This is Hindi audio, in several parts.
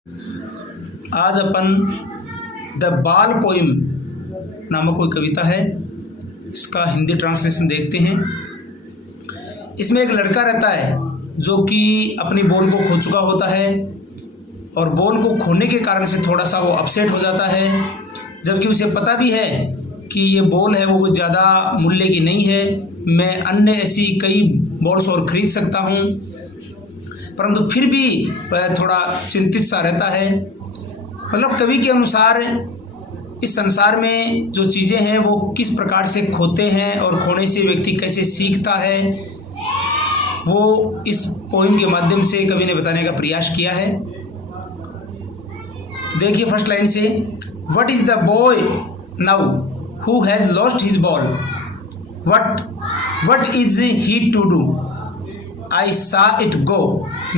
आज अपन द बाल पोइम नामक कोई कविता है, इसका हिंदी ट्रांसलेशन देखते हैं। इसमें एक लड़का रहता है जो कि अपनी बॉल को खो चुका होता है और बॉल को खोने के कारण से थोड़ा सा वो अपसेट हो जाता है, जबकि उसे पता भी है कि ये बॉल है वो कुछ ज़्यादा मूल्य की नहीं है, मैं अन्य ऐसी कई बॉल्स और ख़रीद सकता हूँ, परंतु फिर भी वह थोड़ा चिंतित सा रहता है। मतलब कवि के अनुसार इस संसार में जो चीज़ें हैं वो किस प्रकार से खोते हैं और खोने से व्यक्ति कैसे सीखता है, वो इस पोइम के माध्यम से कवि ने बताने का प्रयास किया है। तो देखिए फर्स्ट लाइन से, what is the boy now who has lost his ball, what is he to do, I saw it go,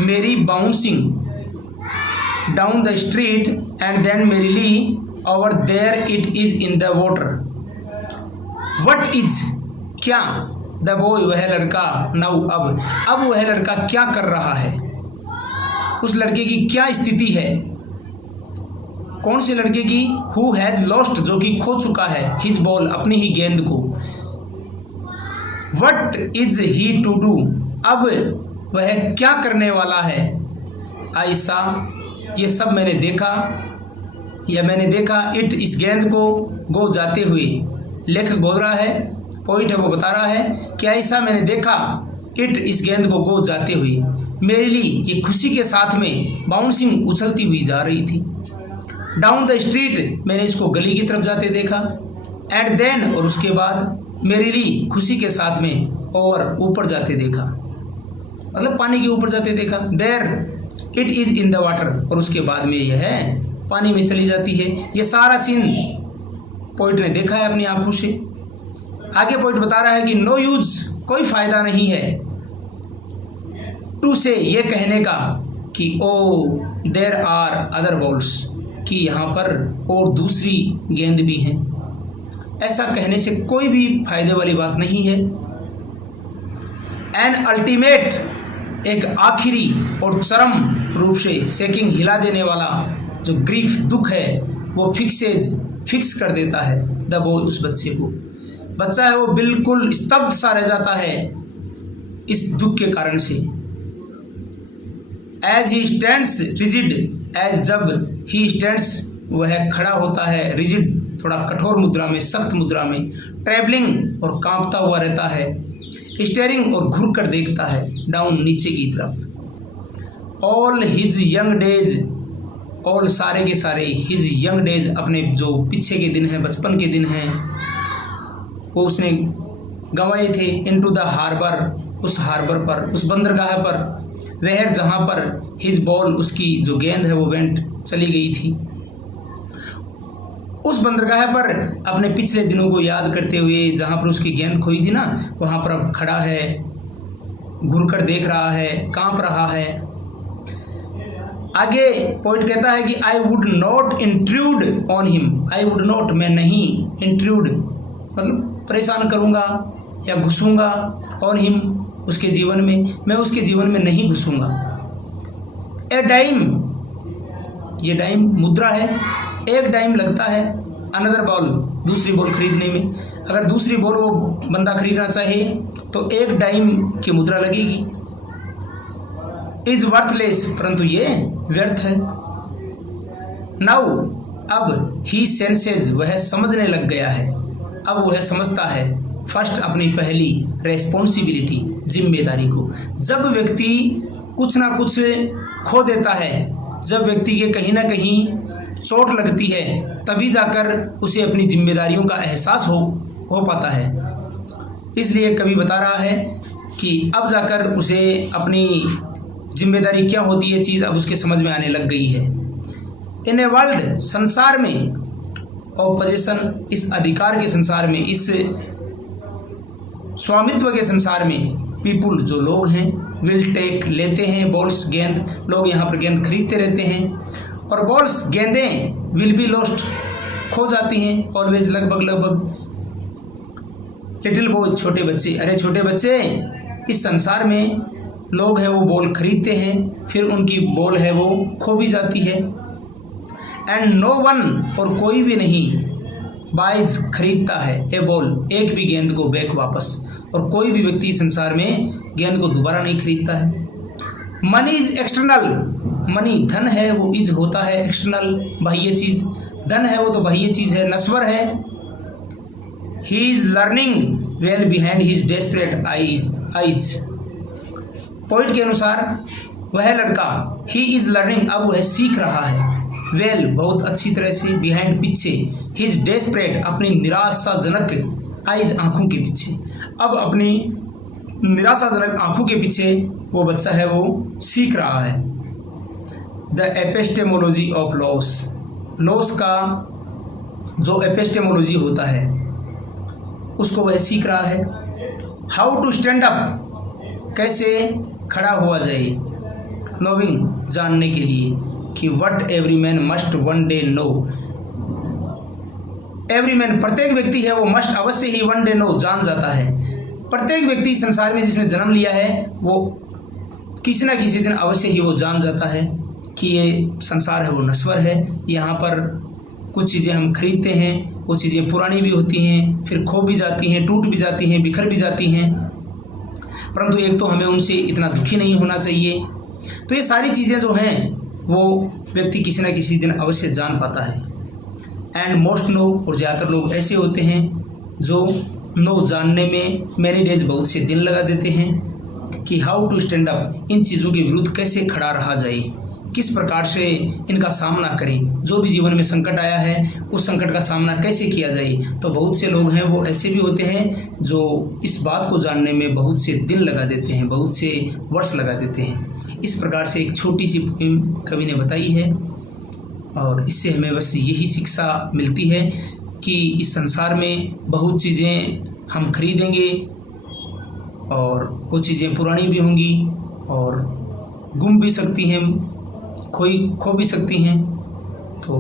merry bouncing down the street, and then merrily over there it is in the water. What is क्या, the boy वह लड़का, now अब वह लड़का क्या कर रहा है, उस लड़के की क्या स्थिति है, कौन से लड़के की, who has lost जो कि खो चुका है, his ball अपनी ही गेंद को, what is he to do अब वह क्या करने वाला है, ऐसा ये सब मैंने देखा या मैंने देखा, इट इस गेंद को गो जाते हुए, लेखक बोल रहा है, पोइट है वो बता रहा है कि ऐसा मैंने देखा इट इस गेंद को गो जाते हुए, मेरी ये खुशी के साथ में बाउंसिंग उछलती हुई जा रही थी, डाउन द स्ट्रीट मैंने इसको गली की तरफ जाते देखा, एंड देन और उसके बाद मेरी खुशी के साथ में और ऊपर जाते देखा, मतलब पानी के ऊपर जाते देखा, there it is in the water और उसके बाद में यह है पानी में चली जाती है। ये सारा सीन पोइट ने देखा है अपनी आंखों से। आगे पोइट बता रहा है कि नो यूज कोई फ़ायदा नहीं है, टू से ये कहने का कि ओ देर आर अदर बॉल्स कि यहाँ पर और दूसरी गेंद भी हैं, ऐसा कहने से कोई भी फायदे वाली बात नहीं है। एन अल्टीमेट एक आखिरी और चरम रूप से शेकिंग हिला देने वाला जो ग्रीफ दुख है वो फिक्स कर देता है द बॉय उस बच्चे को, बच्चा है वो बिल्कुल स्तब्ध सा रह जाता है इस दुख के कारण से। As he stands rigid, as जब ही स्टैंड्स वह खड़ा होता है, रिजिड थोड़ा कठोर मुद्रा में, सख्त मुद्रा में, ट्रैवलिंग और कांपता हुआ रहता है, स्टेयरिंग और घूर कर देखता है डाउन नीचे की तरफ। All his young days, all सारे के सारे, हिज यंग डेज अपने जो पीछे के दिन हैं, बचपन के दिन हैं, वो उसने गंवाए थे, इनटू द हार्बर उस हार्बर पर, उस बंदरगाह पर, वह जहाँ पर हिज बॉल उसकी जो गेंद है वो वेंट चली गई थी, उस बंदरगाह पर अपने पिछले दिनों को याद करते हुए जहाँ पर उसकी गेंद खोई थी ना, वहाँ पर अब खड़ा है, घूर कर देख रहा है, कांप रहा है। आगे पोइट कहता है कि I would not intrude on him, I would not मैं नहीं, इंट्रूड मतलब परेशान करूँगा या घुसूँगा, ऑन हिम उसके जीवन में, मैं उसके जीवन में नहीं घुसूँगा। ए डाइम, ये डाइम मुद्रा है, एक डाइम लगता है अनदर बॉल दूसरी बॉल खरीदने में, अगर दूसरी बॉल वो बंदा खरीदना चाहे तो एक डाइम की मुद्रा लगेगी। इज वर्थलेस परंतु ये व्यर्थ है। नाउ अब ही सेंसेज वह समझने लग गया है, अब वह समझता है फर्स्ट अपनी पहली रेस्पॉन्सिबिलिटी जिम्मेदारी को। जब व्यक्ति कुछ ना कुछ खो देता है, जब व्यक्ति के कहीं ना कहीं चोट लगती है, तभी जाकर उसे अपनी जिम्मेदारियों का एहसास हो पाता है। इसलिए कवि बता रहा है कि अब जाकर उसे अपनी जिम्मेदारी क्या होती है चीज़ अब उसके समझ में आने लग गई है। इन ए वर्ल्ड संसार में, और पोजीशन इस अधिकार के संसार में, इस स्वामित्व के संसार में, पीपुल जो लोग हैं, विल टेक लेते हैं, बॉल्स गेंद, लोग यहाँ पर गेंद खरीदते रहते हैं, और बॉल्स गेंदें विल बी लॉस्ट खो जाती हैं, ऑलवेज लगभग। लिटिल बॉय छोटे बच्चे, अरे छोटे बच्चे इस संसार में लोग हैं वो बॉल खरीदते हैं, फिर उनकी बॉल है वो खो भी जाती है। एंड नो वन, और कोई भी नहीं, बाइज खरीदता है ए बॉल, एक भी गेंद को बैक वापस, और कोई भी व्यक्ति संसार में गेंद को दोबारा नहीं खरीदता है। मनी इज एक्सटर्नल, मनी धन है वो इज होता है एक्सटर्नल, बाह्य चीज, धन है वो तो बाह्य चीज है, नश्वर है। He is learning well behind his desperate eyes, point के अनुसार वह लड़का, ही इज लर्निंग, अब वह सीख रहा है, वेल बहुत अच्छी तरह से, बिहाइंड पीछे, हिज डेस्परेट अपनी निराशाजनक आइज आंखों के पीछे, अब अपनी निराशाजनक आंखों के पीछे वो बच्चा है वो सीख रहा है। The epistemology of loss, loss का जो एपिस्टेमोलॉजी होता है उसको वह सीख रहा है। हाउ टू स्टैंड अप, कैसे खड़ा हुआ जाए, नोविंग जानने के लिए कि what every man must one day know, every man प्रत्येक व्यक्ति है वो मस्ट अवश्य ही वन डे नो जान जाता है। प्रत्येक व्यक्ति संसार में जिसने जन्म लिया है वो किसी न किसी दिन अवश्य ही वो जान जाता है कि ये संसार है वो नश्वर है, यहाँ पर कुछ चीज़ें हम खरीदते हैं, वो चीज़ें पुरानी भी होती हैं, फिर खो भी जाती हैं, टूट भी जाती हैं, बिखर भी जाती हैं, परंतु एक तो हमें उनसे इतना दुखी नहीं होना चाहिए। तो ये सारी चीज़ें जो हैं वो व्यक्ति किसी न किसी दिन अवश्य जान पाता है। एंड मोस्ट नो, और ज़्यादातर लोग ऐसे होते हैं जो नो जानने में मैनी डेज बहुत से दिन लगा देते हैं कि हाउ टू स्टैंड अप, इन चीज़ों के विरुद्ध कैसे खड़ा रहा जाए, किस प्रकार से इनका सामना करें, जो भी जीवन में संकट आया है उस संकट का सामना कैसे किया जाए। तो बहुत से लोग हैं वो ऐसे भी होते हैं जो इस बात को जानने में बहुत से दिन लगा देते हैं, बहुत से वर्ष लगा देते हैं। इस प्रकार से एक छोटी सी पोएम कवि ने बताई है, और इससे हमें बस यही शिक्षा मिलती है कि इस संसार में बहुत चीज़ें हम खरीदेंगे और वो चीज़ें पुरानी भी होंगी और गुम भी सकती हैं, खो भी सकती हैं। तो